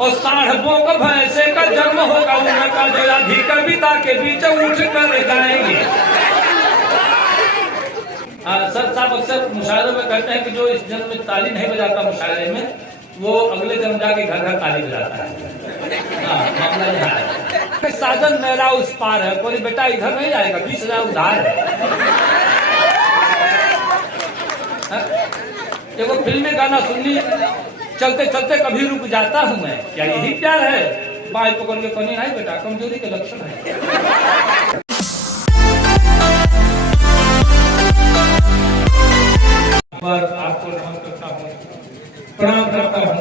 और साढ़ों का भैंसे का जन्म होगा उनका जो अधिक बिता के बीच उठ कर गाएंगे। सर साहब अक्सर मुशायरे में कहते हैं कि जो इस जन्म में ताली नहीं बजाता मुशायरे में, वो अगले जन्म जाके घर घर ताली बजाता है। मामला यहाँ है। साजन मेरा उस पार है, कोई बेटा इधर नहीं आएगा, 20,000 उधार है। देखो फिल्म में गाना सुननी, चलते चलते कभी रुक जाता हूँ मैं, क्या यही प्यार है? बाएं पकड़ के कहीं नहीं बेटा, कमजोरी के लक्षण है। आपको नमन करता हूँ, प्रणाम करता हूँ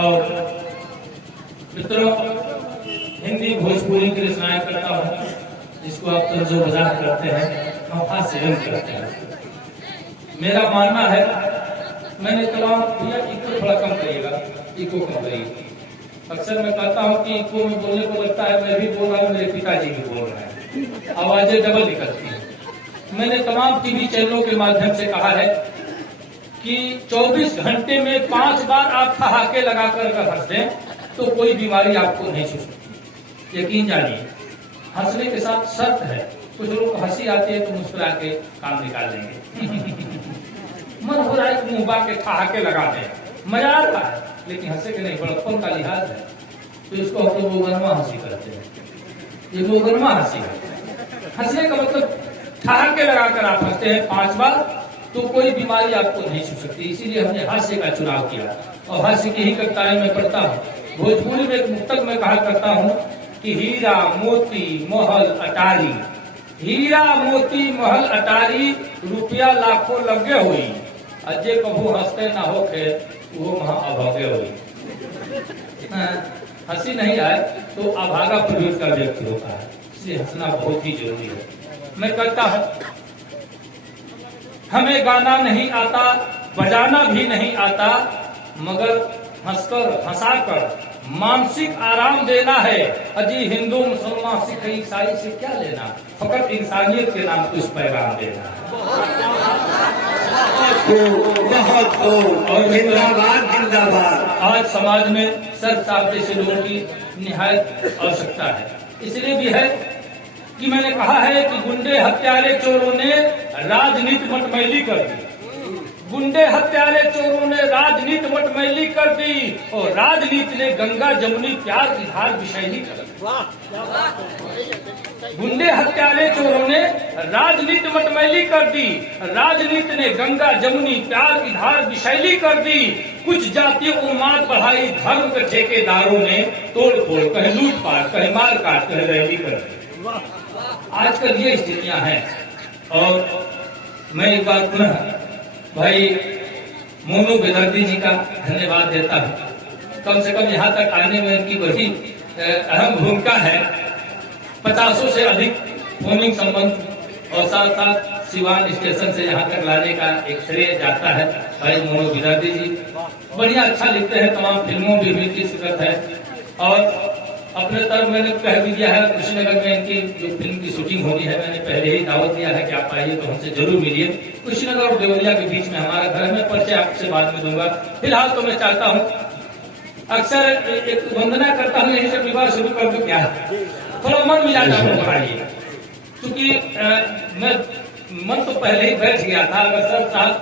और मित्रों हिंदी भोजपुरी की रचनाएं करता हूँ, जिसको आप तंजो मजाक करते हैं, हम हास्य करते हैं। मेरा मानना है, मैंने कहा भैया इको थोड़ा कम करिएगा, इको कम करिएगा। अक्सर मैं कहता हूँ कि इको में बोलने को लगता है मैं भी बोल रहा हूँ, मेरे पिताजी भी बोल रहे हैं, आवाजें डबल निकलती हैं। मैंने तमाम टीवी चैनलों के माध्यम से कहा है कि 24 घंटे में 5 बार आप ठहाके लगाकर हंस दें तो कोई बीमारी आपको नहीं छू सकती। यकीन जानिए, हंसने के साथ शर्त है, कुछ लोग हंसी आती है तो मुस्कुरा के काम निकाल लेंगे। मन हो रहा है मुंह बाके ठहाके लगा दें, मजा आता है, लेकिन हंसे के नहीं, बड़प्पन का लिहाज है, तो इसको हम लोग मोगरमा हंसी करते हैं। ये मोगरमा हंसी है। हंसने का मतलब ठहाके लगाकर आप हंसते हैं 5 बार तो कोई बीमारी आपको नहीं छू सकती। इसीलिए हमने हास्य का चुनाव किया और हास्य की ही कविताएं मैं पढ़ता हूँ। भोजपुरी में एक मुक्तक में कहा करता हूँ कि हीरा मोती महल अटारी, हीरा मोती महल अटारी, रुपया लाखों लगे हुई, अजय कभू हंसते ना हो खे वो वहां अभागे हुई। हंसी नहीं आए तो अभागा प्रवृत्ति का व्यक्ति होता है, इसलिए हंसना बहुत ही जरूरी है। मैं कहता हूं हमें गाना नहीं आता, बजाना भी नहीं आता, मगर हंसकर हंसाकर मानसिक आराम देना है। अजी हिंदू मुसलमान सिख ईसाई से क्या लेना, फकत इंसानियत के नाम को इस पैगाम देना है। और जिंदाबाद जिंदाबाद। आज समाज में सर साहब जैसे लोगों की निहायत आवश्यकता है। इसलिए भी है कि मैंने कहा है कि गुंडे हत्यारे चोरों ने राजनीति मटमैली कर दी, गुंडे हत्यारे चोरों ने राजनीति मटमैली कर दी और राजनीति ने गंगा जमुनी प्यार की धार विषैली कर दी। गुंडे हत्यारे चोरों ने राजनीति मटमैली कर दी, राजनीति ने गंगा जमुनी प्यार की धार विषैली कर दी। कुछ जातीय उन्माद बढ़ाई धर्म के ठेकेदारों ने, तोड़ फोड़, कहीं लूटपाट, कहीं मारकाट, कहीं रैली कर दी। आजकल ये स्थितियां हैं और मैं एक बार पुनः भाई मोनू बेदर्दी जी का धन्यवाद देता हूँ। कम से कम यहाँ तक आने में इनकी बड़ी अहम भूमिका है। 50 से अधिक फोनिंग संबंध और साथ साथ सिवान स्टेशन से यहाँ तक लाने का एक श्रेय जाता है भाई मोनू बेदर्दी जी। बढ़िया अच्छा लिखते हैं, तमाम फिल्मों में भी इनकी शिरकत है और अपने तरफ मैंने कह भी दिया है कुशीनगर में इनकी जो फिल्म की शूटिंग होनी है, मैंने पहले ही दावत दिया है कि आप आइए तो हमसे जरूर मिलिए। कुशीनगर और देवरिया के बीच में हमारा घर है, मैं परिचय आपसे बाद में दूंगा। फिलहाल तो मैं चाहता हूँ, अक्सर एक वंदना करता हूँ, यही से विवाह शुरू कर दूं क्या, थोड़ा मन मिला बनाइए, क्योंकि मैं मन तो पहले ही बैठ गया था। अगर सर साहब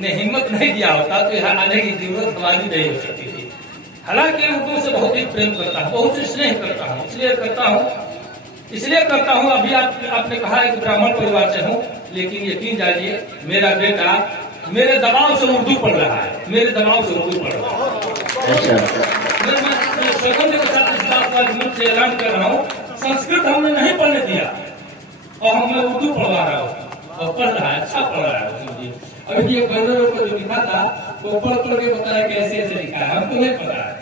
ने हिम्मत नहीं दिया होता तो यहाँ आने की जरूरत हमारी नहीं हो सकती थी। हालांकि उर्दू से बहुत ही प्रेम करता हूँ, बहुत ही स्नेह करता हूँ, इसलिए करता हूँ। अभी आपने कहा है कि ब्राह्मण परिवार से हूँ, लेकिन यकीन जानिए मेरा बेटा मेरे दबाव से उर्दू पढ़ रहा है, मेरे दबाव से उर्दू पढ़ रहा है। मैं सौगंध के साथ इस बात का मुझ से ऐलान कर रहा हूँ, संस्कृत हमने नहीं पढ़ने दिया और हमें उर्दू पढ़वा रहा हूँ और पढ़ रहा है, अच्छा पढ़ रहा है। अभी ये बंदरों को जो लिखा था वो पढ़ के बताया कैसे ऐसे लिखा है, हमको नहीं पता है,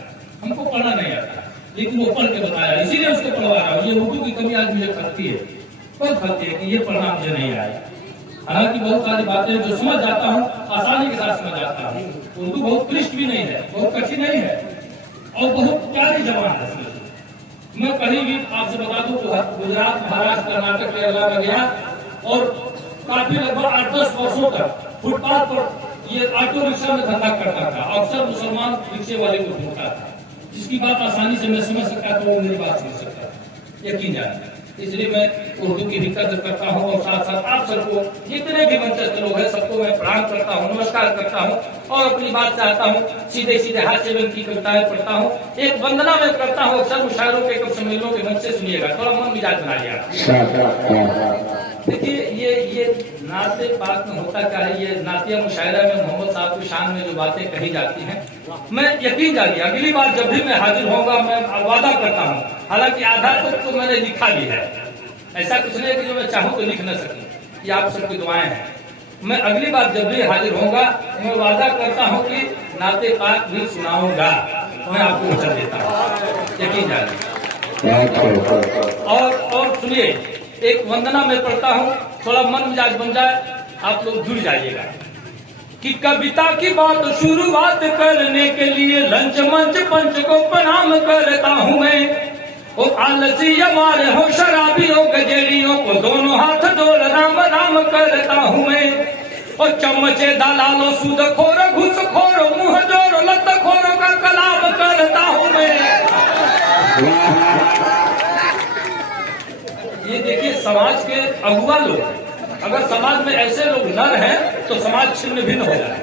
हमको पढ़ना नहीं आता, लेकिन वो पढ़ के बताया, इसीलिए उसको पढ़वा रहा हूँ। ये उर्दू की कमी आज मुझे खलती है, बहुत खलती है कि ये पढ़ना मुझे नहीं आए। हालांकि बहुत सारी बातें जो समझ जाता हूँ आसानी के साथ समझ जाता हूँ। उर्दू बहुत क्लिष्ट भी नहीं है, बहुत कठिन नहीं है और बहुत प्यारी जबान है। मैं कहीं भी आपसे बता दूं तो गुजरात, महाराष्ट्र, कर्नाटक, केरला में गया और काफी लगभग 8-10 वर्षों तक फुटपाथ पर ये ऑटो रिक्शा में धंधा करता था, अक्सर मुसलमान रिक्शे वाले को ढूंढता था, जिसकी जिसकी बात आसानी से मैं समझ सकता तो वो मेरी बात समझ सकता था, यकीन जानिए। इसलिए मैं उर्दू की भी कदर करता हूँ और साथ साथ आप सबको, जितने भी मंचस्थ लोग हैं, सबको मैं प्रणाम करता हूँ, नमस्कार करता हूँ और अपनी बात चाहता हूँ। सीधे सीधे हास्य व्यंग की कविताएं पढ़ता हूँ, एक वंदना मैं करता हूँ अक्सर मुशायरों के कब सम्मेलनों के मंच से, सुनिएगा, थोड़ा मन मिजाज बना लिया। देखिए ये नाते पाक में होता क्या है, ये नातिया मुशायरा में मोहम्मद साहब की शान में जो बातें कही जाती हैं, मैं यकीन जानिए अगली बार जब भी मैं हाजिर होऊंगा मैं वादा करता हूँ, हालांकि आधा तो मैंने लिखा भी है, ऐसा कुछ नहीं कि जो मैं चाहूँ तो लिख न सकूं, ये आप सबकी दुआएं हैं। मैं अगली बार जब भी हाजिर होऊंगा मैं वादा करता हूँ कि नाते पाक भी सुनाऊंगा, तो मैं आपको वचन देता हूँ, यकीन जानिए। और सुनिए, एक वंदना मैं पढ़ता हूँ, थोड़ा मन मिजाज बन जाए, आप लोग जुड़ जाइएगा। कि कविता की बात शुरुआत करने के लिए लंच मंच पंच को प्रणाम करता हूँ मैं। ओ आलसी हमारे हो शराबियों गजेड़ियों को दोनों हाथ जोड़ राम राम करता हूँ मैं। और चमचे दलालों सूदखोर घुसखोर मुंह जोर लतखोरों का कलाम करता हूँ मैं। ये देखिए समाज के अगुआ लोग, अगर समाज में ऐसे लोग न रहे तो समाज छिन्न भिन्न हो जाए।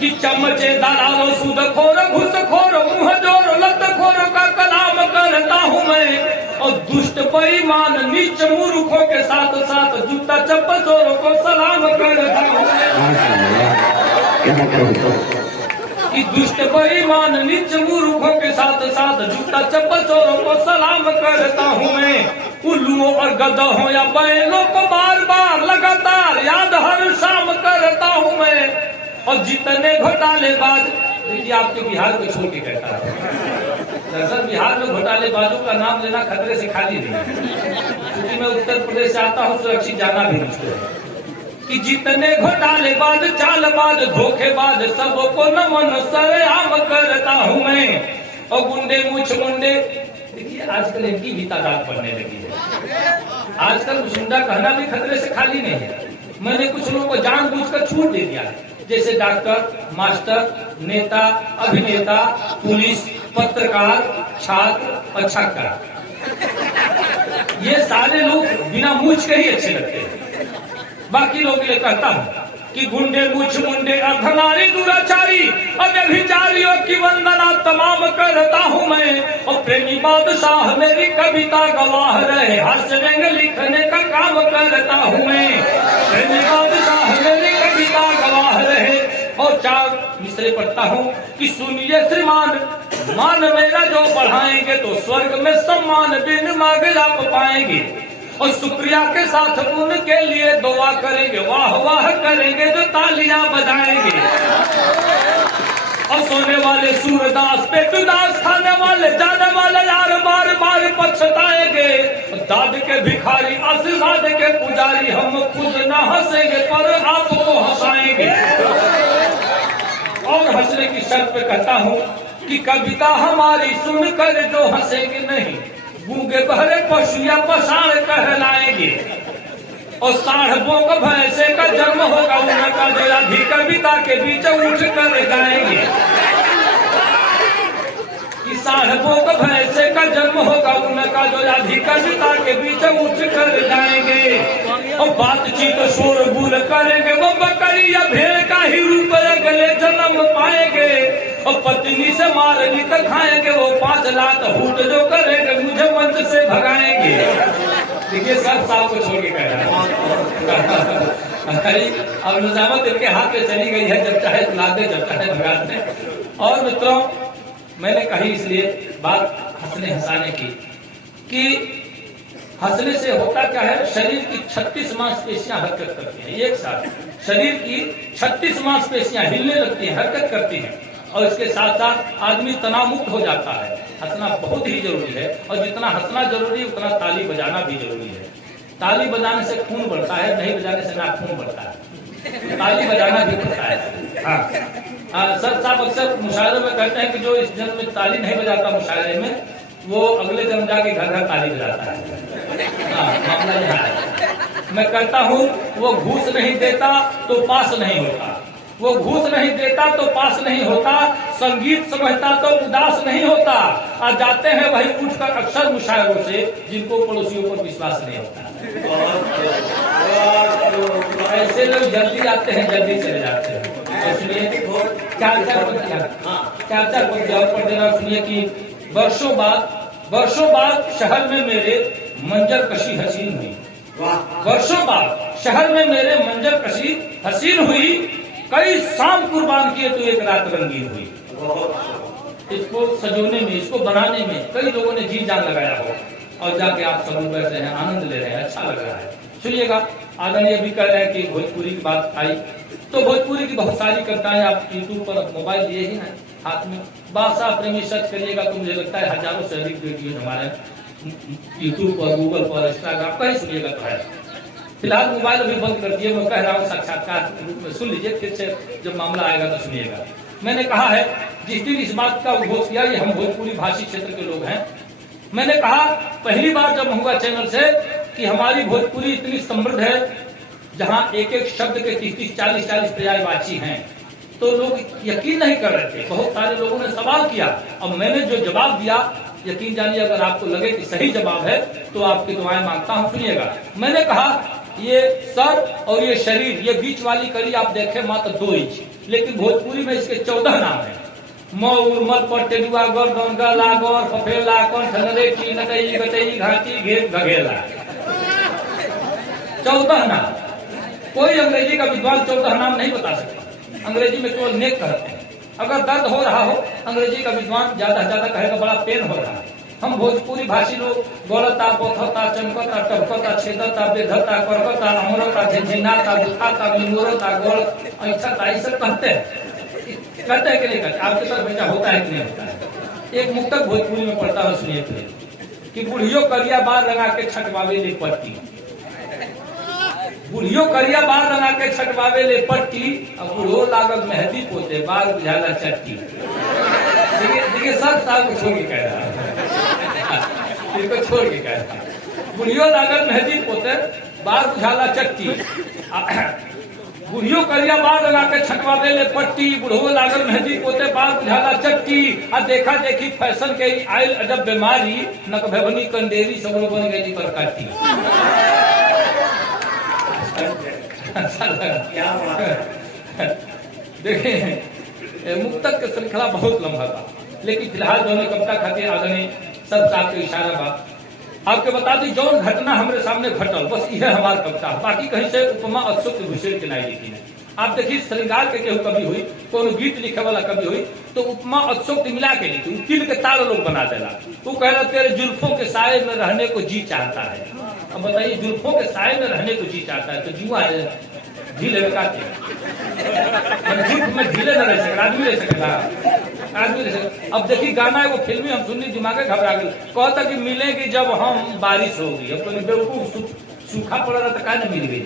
कि चमचे दलालों सूदखोर घुसखोर मुंह जोर लतखोरों का कलाम करता हूँ मैं। और दुष्ट बेईमान नीच मूर्खों के साथ साथ जूता चप्पल चोरों को सलाम करता हूँ कि दुष्ट बेईमान नीच मूर्खों के साथ साथ जूता चप्पल चोरों को सलाम करता हूँ मैं। उल्लुओं और गधों या बैलों को बार बार लगातार याद हर शाम करता हूँ मैं। और जितने घोटालेबाज, देखिए आपके बिहार को छोड़ के कहता है, दरअसल बिहार में घोटालेबाजों का नाम लेना खतरे से खाली नहीं है, क्योंकि मैं उत्तर प्रदेश से आता हूँ, सुरक्षित जाना भी मुश्किल है। कि जितने घोटालेबाज चालबाज धोखेबाज सबको नमन सरेआम करता हूँ मैं। और गुंडे मुछ मुंडे, देखिए आजकल इनकी भी तादाद बढ़ने लगी है, आजकल मुंडा कहना भी खतरे से खाली नहीं है। मैंने कुछ लोगों को जानबूझकर छूट दे दिया है, जैसे डॉक्टर, मास्टर, नेता, अभिनेता, पुलिस, पत्रकार, छात्र और छक्का, ये सारे लोग बिना मूछ के ही अच्छे लगते हैं। बाकी लोग के लिए कहता हूँ कि गुंडे मुछ मुंडे अर्धनारी दुराचारी अव्यभिचारियों की वंदना तमाम करता हूँ मैं। और प्रेमी बादशाह मेरी कविता गवाह रहे, हास्य व्यंग लिखने का काम करता हूँ मैं। प्रेमी बादशाह मेरी कविता गवाह रहे। और 4 मिसरे पढ़ता हूँ कि सुनिए श्रीमान, मान मेरा जो बढ़ाएंगे तो स्वर्ग में सम्मान बिन मांगे आप पाएंगे। और सुप्रिया के साथ उनके लिए दुआ करेंगे, वाह वाह करेंगे जो तालियां बजाएंगे। और सोने वाले सूरदास पेटुदास खाने वाले जाने वाले यार बार बार पछताएंगे। दाद के भिखारी आशीर्वाद के पुजारी हम खुद न हंसेंगे पर आपको हंसाएंगे। और हंसने की शर्त पे कहता हूँ कि कविता हमारी सुनकर जो हंसेंगे नहीं, गूंगे बहरे पशु या पसाड़ कहलाएंगे। और साढ़ बोक भैंसे का जन्म होगा उनका जो आधी कविता के बीच उठ कर गाएंगे। कि साढ़ बोक भैंसे का जन्म होगा उनका जो आधी कविता के बीच उठ कर गाएंगे। और बातचीत शोर गुल करेंगे वो बकरी या भेड़ का ही रूप अगले जन्म पाएंगे। और पत्नी से मारनी तो खाएंगे वो 5 लाख हूट जो करेंगे मुझे मंच से भगाएंगे। देखिए सब साल को छोड़ के कह रहा है। अब निजामत इनके हाथ में चली गई है, जब चाहे लादे जब चाहे भगाते। और मित्रों, मैंने कही इसलिए बात हंसने हंसाने की कि हंसने से होता क्या है, शरीर की 36 मांसपेशियां हरकत करती हैं एक साथ। शरीर की 36 मांसपेशियां हिलने लगती हैं, हरकत करती हैं। और इसके साथ साथ आदमी तनाव मुक्त हो जाता है। हंसना बहुत ही जरूरी है, और जितना हंसना जरूरी है उतना ताली बजाना भी जरूरी है। ताली बजाने से खून बढ़ता है, नहीं बजाने से ना खून बढ़ता है, ताली बजाना भी बढ़ता है। हाँ, सर साहब अक्सर मुशायरे में कहते हैं कि जो इस जन्म में ताली नहीं बजाता मुशायरे में, वो अगले जन्म जाके घर घर ताली बजाता है। हाँ, मामला यह है। मैं कहता हूँ वो घूस नहीं देता तो पास नहीं होता, वो घूस नहीं देता तो पास नहीं होता, संगीत समझता तो उदास नहीं होता। और जाते हैं वही उठकर अक्सर मुशायरों से जिनको पड़ोसियों पर विश्वास नहीं होता। ऐसे लोग जल्दी आते हैं, जल्दी चले जाते हैं। और सुनिए चार चार पद देना। सुनिए कि वर्षों बाद शहर में मेरे मंजर कशी हसीन हुई। वर्षों बाद शहर में मेरे मंजर कशी हसीन हुई, कई शाम कुर्बान किए तो एक रात रंगीन हुई। इसको सजोने में, इसको बनाने में कई लोगों ने जी जान लगाया हो, और जाके आप सब लोग बैठे हैं, आनंद ले रहे हैं, अच्छा लग रहा है। सुनिएगा, आदरणीय भी कह रहे हैं कि भोजपुरी की बात आई तो भोजपुरी की बहुत सारी कविताएं आप यूट्यूब पर मोबाइल लिए ही हैं हाथ में, भाषा प्रेमी सर्च करिएगा तो मुझे लगता है हजारों से अधिक वीडियो हमारे यूट्यूब पर, गूगल पर, इंस्टाग्राम पर ही सुनिएगा तो है। फिलहाल मोबाइल अभी बंद कर दिए, मैं कह रहा हूँ साक्षात्कार के रूप में सुन लीजिए, फिर से जब मामला आएगा तो सुनिएगा। मैंने कहा है, जिस दिन इस बात का उद्घोष किया, ये हम भोजपुरी भाषी क्षेत्र के लोग हैं, मैंने कहा पहली बार जब हुआ चैनल से कि हमारी भोजपुरी इतनी समृद्ध है, जहां एक एक शब्द के 30-40 पर्यायवाची हैं, तो लोग यकीन नहीं कर रहे थे। बहुत सारे लोगों ने सवाल किया, और मैंने जो जवाब दिया, यकीन जानिए अगर आपको लगे कि सही जवाब है तो आपकी दुआएं मांगता हूं। सुनिएगा, मैंने कहा ये सर और ये शरीर, ये बीच वाली कड़ी आप देखें मात्र 2 इंच, लेकिन भोजपुरी में इसके 14 नाम है। मऊर, मलपट, टेलुआ, गर्दन, गला, गौर, फफेला, कंठ, नरेटी, नटई, गटई, घाटी, घेट, घगेला, 14 नाम। कोई अंग्रेजी का विद्वान 14 नाम नहीं बता सकता। अंग्रेजी में केवल नेक कहते हैं। अगर दर्द हो रहा हो, अंग्रेजी का विद्वान ज्यादा से ज्यादा कहेगा बड़ा पेन हो रहा है। हम भोजपुरी भाषी लोग गोलता, बोथता, चमकता, टपकता, छेदता, बेधता, करकता, अमरता, झिझिनाता, दुखाता, मिलोरता, गोल, ऐसा ऐसा कहते हैं कि नहीं कहते? आपके तरफ बेटा होता है कि नहीं होता है? एक मुक्तक भोजपुरी में पढ़ता है, सुनिए कि बुढ़ियों करिया बार लगा के छटवावे ले पट्टी, बुढ़ियों करिया बार लगा के छटवावे ले पट्टी, अब बुढ़ो लागल मेहंदी पोते बार बुझाला चट्टी। देखिए सब साल को छोड़ के कह रहा है, इनको छोड़ के कह रहा है। बुढ़ियों लागल मेहंदी पोते बार बुझाला चट्टी, बुढ़ियों करिया बार लगा के छटवावे ले पट्टी, बुढ़ो लागल मेहंदी पोते बार बुझाला चट्टी। आ देखा देखी फैशन के आयल अजब बीमारी, नक भेवनी कंडेरी सब लोग बन गई पर काटी। देखिए मुक्तक के श्रृंखला बहुत लंबा था, लेकिन फिलहाल जो कविता खातिर आदरणीय सब साहब के इशारा बात आपके बता दी, जौन घटना हमारे सामने घटल बस यह हमार कविता, बाकी कहीं से उपमा अशोक घुसेड़ के नहीं लिखी है। आप देखिए श्रृंगार के केहू कभी हुई, कोनो गीत लिखे वाला कभी हुई तो उपमा अशोक मिला के लिखी, तिल के तार लोग बना देला। वो कहला तेरे जुल्फों के साए में रहने को जी चाहता है। अब बताइए, जुल्फों के साए में रहने को जी चाहता है तो जुआ है, ढीले काटे जुल्फ में ढीले न रह सकेगा, आदमी रह सकेगा, आदमी रह सकेगा। अब देखिए गाना एगो फिल्मी हम सुननी, दिमाग घबरा गए, कहता कि मिलेगी जब हम बारिश होगी। अब तो बेवकूफ सूखा पड़ रहा तो काहे न मिल गई,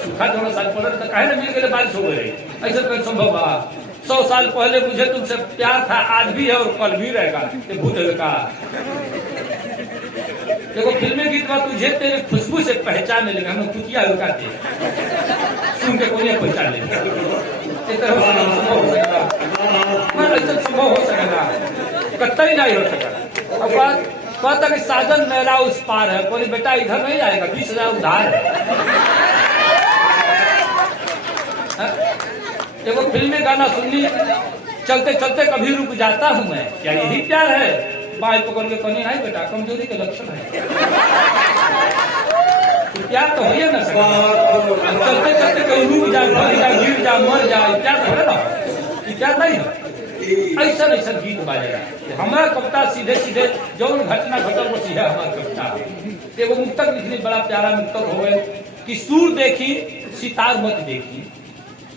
सूखा जो साल पड़ रहा तो काहे न मिल गई, बारिश हो गई। ऐसा कहीं संभव बा? 100 साल पहले मुझे तुमसे प्यार था, आज भी है और कल भी रहेगा, ये भूत का। देखो फिल्मी गीत में तुझे तेरे खुशबू से पहचान लेगा, हम कुतिया लुकाते सुन के कोई पहचान लेगा, संभव हो सकेगा, कतई नहीं हो सकेगा। अब बात कहता कि साजन मेरा उस पार है, बोले बेटा इधर नहीं आएगा, 20,000 उधार है। देखो फिल्मी गाना सुननी, चलते चलते कभी रुक जाता हूँ मैं, क्या यही प्यार है? बाई पकड़ के कहनी नहीं बेटा, कमजोरी के लक्षण है, तो प्यार तो हो ही ना सकता। चलते चलते कहीं रुक जाए, गिर जा, मर जाए, प्यार तो है ना, प्यार नहीं है। ऐसा ऐसा गीत बाजेगा। हमारा कविता सीधे सीधे जौन घटना घटल बस है हमारा कविता। एगो मुक्तक लिखने बड़ा प्यारा मुक्तक हो गए कि सूर देखी सितार मत देखी,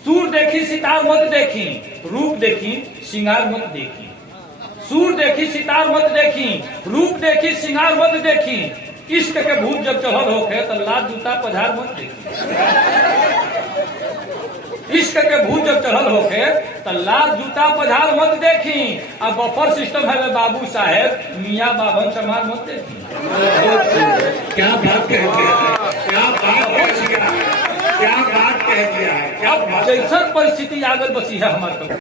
सूर देखी सितार मत देखी, रूप देखी श्रृंगार मत देखी, सूर देखी सितार मत देखी, रूप देखी श्रृंगार मत देखी, इश्क के भूत जब चढ़ल होके तो लाल जूता पधार मत देखी, इश्क के भूत जब चढ़ल होके तो लाल जूता पधार मत देखी। अब बफर सिस्टम है बाबू साहेब, मियाँ बाबन समार मत देखी। क्या बात कह दिया है, क्या बात कह दिया है, क्या बात कह दिया है, क्या अब जैसन परिस्थिति आगल बची है हमारे